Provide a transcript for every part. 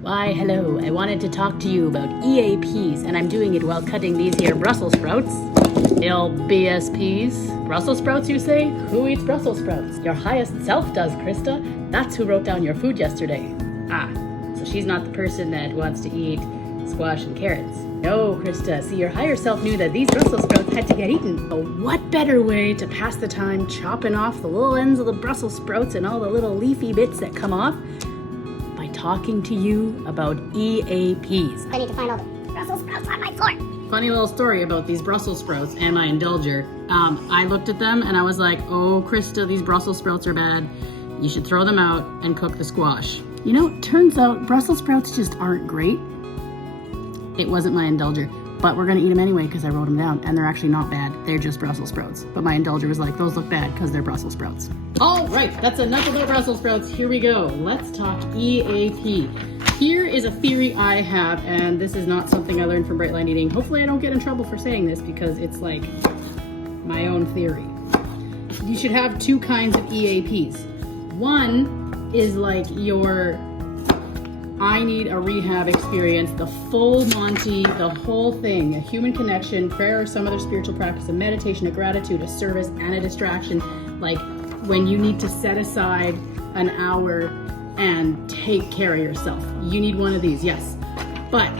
Why, hello, I wanted to talk to you about EAPs, and I'm doing it while cutting these here Brussels sprouts. BSPs. Brussels sprouts, you say? Who eats Brussels sprouts? Your highest self does, Krista. That's who wrote down your food yesterday. So she's not the person that wants to eat squash and carrots. No, Krista, see, your higher self knew that these Brussels sprouts had to get eaten. So what better way to pass the time chopping off the little ends of the Brussels sprouts and all the little leafy bits that come off? Talking to you about EAPs. I need to find all the Brussels sprouts on my floor. Funny little story about these Brussels sprouts and my indulger. I looked at them and I was like, oh, Krista, these Brussels sprouts are bad. You should throw them out and cook the squash. You know, it turns out Brussels sprouts just aren't great. It wasn't my indulger, but we're gonna eat them anyway because I wrote them down, and they're actually not bad. They're just Brussels sprouts. But my indulger was like, those look bad because they're Brussels sprouts. All right, that's enough about Brussels sprouts. Here we go. Let's talk EAP. Here is a theory I have, and this is not something I learned from Bright Line Eating. Hopefully I don't get in trouble for saying this because it's like my own theory. You should have two kinds of EAPs. One is like your I need a rehab experience, the full Monty, the whole thing, a human connection, prayer or some other spiritual practice, a meditation, a gratitude, a service, and a distraction. Like when you need to set aside an hour and take care of yourself. You need one of these, yes. But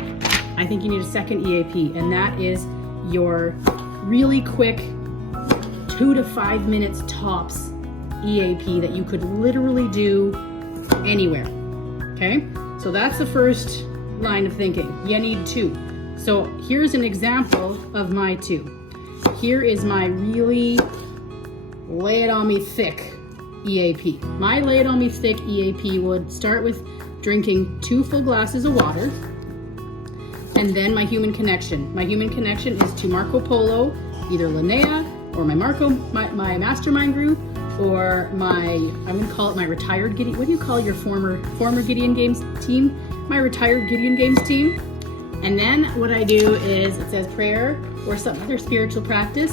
I think you need a second EAP, and that is your really quick 2 to 5 minutes tops EAP that you could literally do anywhere, okay? So that's the first line of thinking. You need two. So here's an example of my two. Here is my really lay it on me thick EAP. My lay it on me thick EAP would start with drinking 2 full glasses of water, and then my human connection. My human connection is to Marco Polo, either Linnea or my mastermind group, or I'm gonna call it my retired Gideon. What do you call your former Gideon Games team? My retired Gideon Games team. And then what I do is, it says prayer or some other spiritual practice.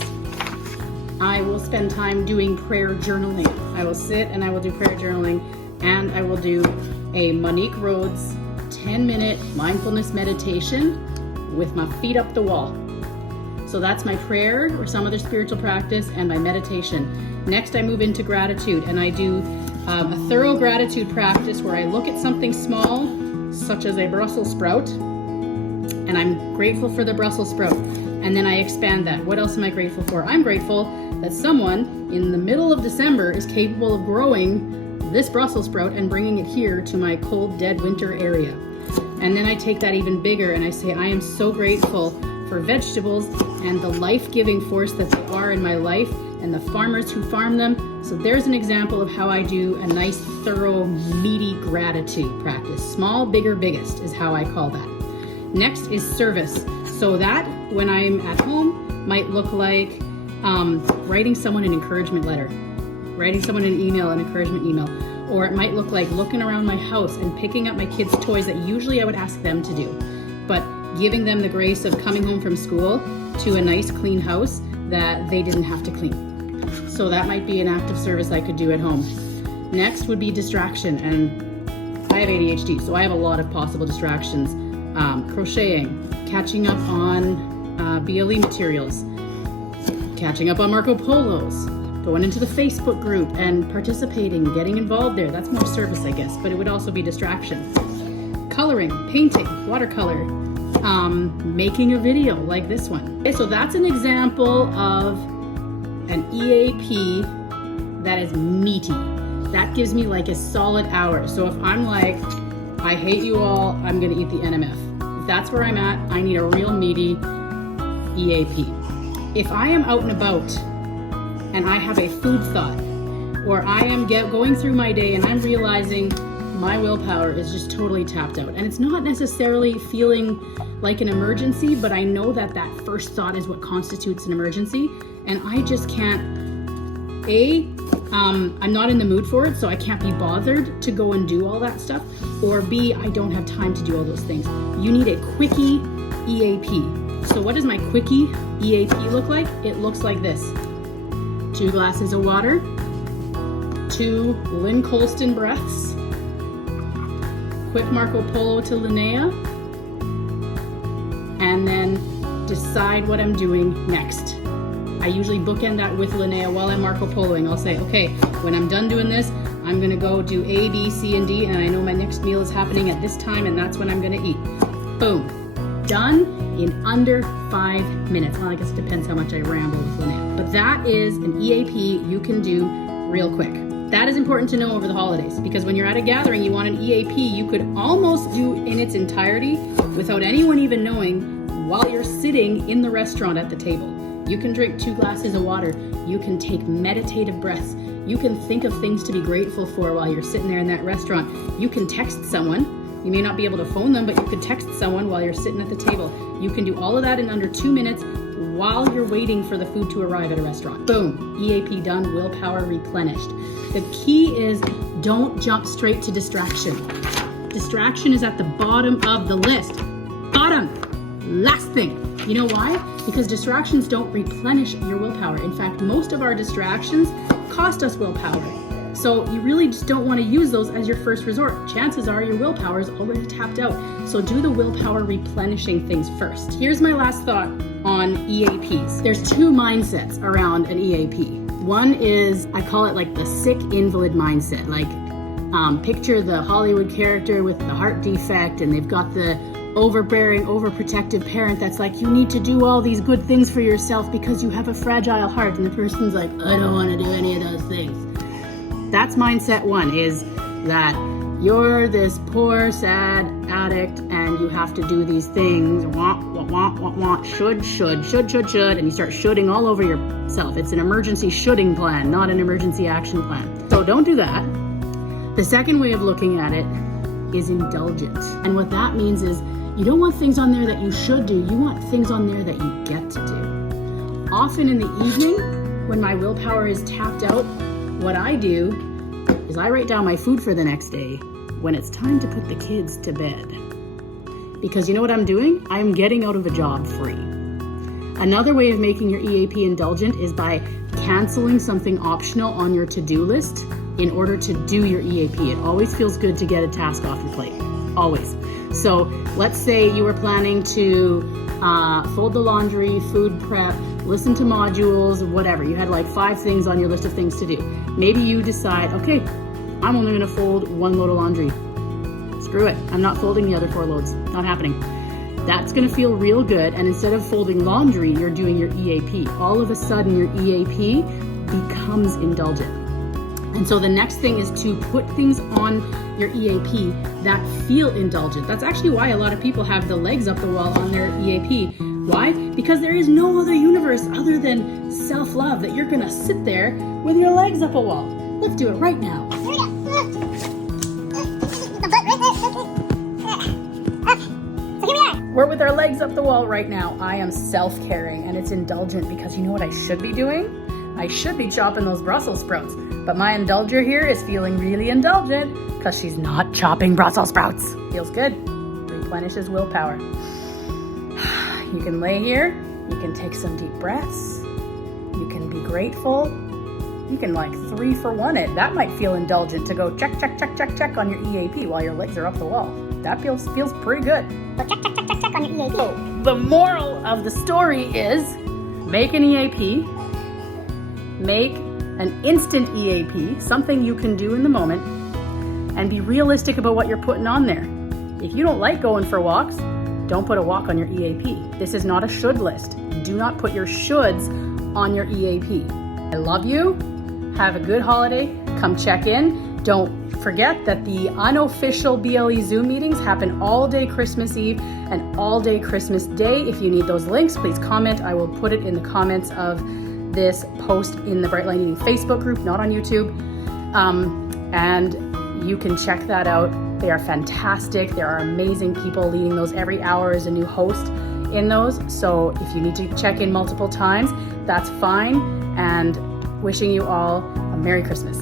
I will spend time doing prayer journaling. I will sit and I will do prayer journaling, and I will do a Monique Rhodes 10-minute mindfulness meditation with my feet up the wall. So that's my prayer or some other spiritual practice and my meditation. Next, I move into gratitude, and I do a thorough gratitude practice where I look at something small, such as a Brussels sprout, and I'm grateful for the Brussels sprout. And then I expand that. What else am I grateful for? I'm grateful that someone in the middle of December is capable of growing this Brussels sprout and bringing it here to my cold, dead winter area. And then I take that even bigger and I say, I am so grateful for vegetables and the life-giving force that they are in my life, and the farmers who farm them. So there's an example of how I do a nice, thorough, meaty gratitude practice. Small, bigger, biggest is how I call that. Next is service. So that, when I'm at home, might look like writing someone an encouragement letter, writing someone an email, an encouragement email. Or it might look like looking around my house and picking up my kids' toys that usually I would ask them to do, but giving them the grace of coming home from school to a nice, clean house that they didn't have to clean. So that might be an act of service I could do at home. Next would be distraction, and I have ADHD, so I have a lot of possible distractions. Crocheting, catching up on BLE materials, catching up on Marco Polos, going into the Facebook group and participating, getting involved there. That's more service, I guess, but it would also be distraction. Coloring, painting, watercolor, making a video like this one. Okay, so that's an example of an EAP that is meaty. That gives me like a solid hour. So if I'm like, I hate you all, I'm gonna eat the NMF. If that's where I'm at, I need a real meaty EAP. If I am out and about and I have a food thought, or I am going through my day and I'm realizing my willpower is just totally tapped out, and it's not necessarily feeling like an emergency, but I know that that first thought is what constitutes an emergency, and I just can't, I'm not in the mood for it, so I can't be bothered to go and do all that stuff, or B, I don't have time to do all those things. You need a quickie EAP. So what does my quickie EAP look like? It looks like this. 2 glasses of water, 2 Lynn Colston breaths, quick Marco Polo to Linnea, and then decide what I'm doing next. I usually bookend that with Linnea while I'm Marco Poloing. I'll say, okay, when I'm done doing this, I'm gonna go do A, B, C, and D, and I know my next meal is happening at this time, and that's when I'm gonna eat. Boom. Done in under 5 minutes. Well, I guess it depends how much I ramble with Linnea. But that is an EAP you can do real quick. That is important to know over the holidays, because when you're at a gathering, you want an EAP you could almost do in its entirety without anyone even knowing while you're sitting in the restaurant at the table. You can drink 2 glasses of water. You can take meditative breaths. You can think of things to be grateful for while you're sitting there in that restaurant. You can text someone. You may not be able to phone them, but you could text someone while you're sitting at the table. You can do all of that in under 2 minutes while you're waiting for the food to arrive at a restaurant. Boom, EAP done, willpower replenished. The key is don't jump straight to distraction. Distraction is at the bottom of the list. Bottom, last thing. You know why? Because distractions don't replenish your willpower. In fact, most of our distractions cost us willpower. So you really just don't want to use those as your first resort. Chances are your willpower is already tapped out. So do the willpower replenishing things first. Here's my last thought on EAPs. There's 2 mindsets around an EAP. One is, I call it like the sick invalid mindset. Like picture the Hollywood character with the heart defect, and they've got the overbearing, overprotective parent that's like, you need to do all these good things for yourself because you have a fragile heart. And the person's like, I don't want to do any of those things. That's mindset 1, is that you're this poor, sad addict and you have to do these things, should, and you start shoulding all over yourself. It's an emergency shoulding plan, not an emergency action plan. So don't do that. The second way of looking at it is indulgent. And what that means is you don't want things on there that you should do, you want things on there that you get to do. Often in the evening, when my willpower is tapped out, what I do is I write down my food for the next day when it's time to put the kids to bed. Because you know what I'm doing? I'm getting out of a job free. Another way of making your EAP indulgent is by canceling something optional on your to-do list in order to do your EAP. It always feels good to get a task off your plate, always. So let's say you were planning to fold the laundry, food prep, listen to modules, whatever. You had like 5 things on your list of things to do. Maybe you decide, okay, I'm only gonna fold 1 load of laundry. Screw it, I'm not folding the other 4 loads, not happening. That's gonna feel real good, and instead of folding laundry, you're doing your EAP. All of a sudden, your EAP becomes indulgent. And so the next thing is to put things on your EAP that feel indulgent. That's actually why a lot of people have the legs up the wall on their EAP. Why? Because there is no other universe other than self-love that you're gonna sit there with your legs up a wall. Let's do it right now. We're with our legs up the wall right now. I am self-caring and it's indulgent because you know what I should be doing? I should be chopping those Brussels sprouts. But my indulger here is feeling really indulgent because she's not chopping Brussels sprouts. Feels good. Replenishes willpower. You can lay here. You can take some deep breaths. You can be grateful. You can like 3 for 1 it. That might feel indulgent to go check on your EAP while your legs are up the wall. That feels pretty good. So check on your EAP. So the moral of the story is make an EAP. Make an instant EAP, something you can do in the moment, and be realistic about what you're putting on there. If you don't like going for walks, don't put a walk on your EAP. This is not a should list. Do not put your shoulds on your EAP. I love you. Have a good holiday. Come check in. Don't forget that the unofficial BLE Zoom meetings happen all day Christmas Eve and all day Christmas Day. If you need those links, please comment. I will put it in the comments of this post in the Bright Line Eating Facebook group, not on YouTube. And you can check that out. They are fantastic. There are amazing people leading those. Every hour is a new host in those. So if you need to check in multiple times, that's fine. And wishing you all a Merry Christmas.